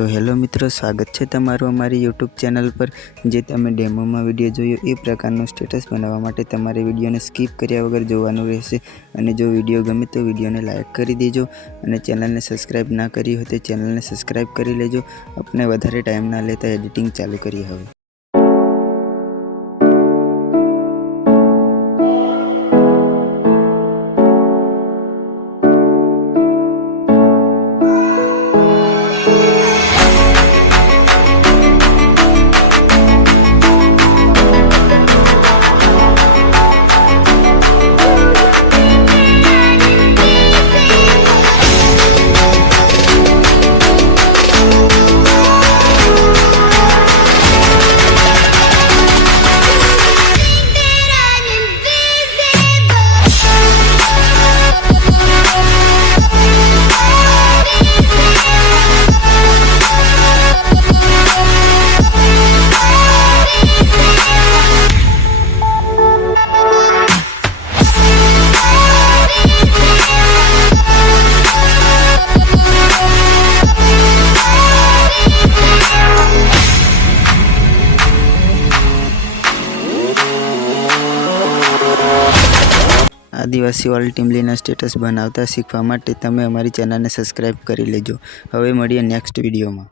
So hello मित्रों, स्वागत है तमारू अमारी यूट्यूब चैनल पर। जे तमे डेमो में विडियो जोयो ए प्रकारनो स्टेटस बनावा माटे तमारे विडियो ने स्कीप कर्या वगर जोवानुं रहेशे। अने जो विडियो गमे तो विडियो ने लाइक करी देजो अने चेनल ने सब्सक्राइब ना करी हो तो चेनल ने सब्सक्राइब करी लेजो। अपने वधारे टाइम ना लेता एडिटिंग चालू करी हवे। आदिवासी वाली टीमलीना स्टेटस बनावता शीखवा माटे तमे अमारी चेनल ने सब्सक्राइब करी लेजो। हवे मळीए नेक्स्ट विडियो में।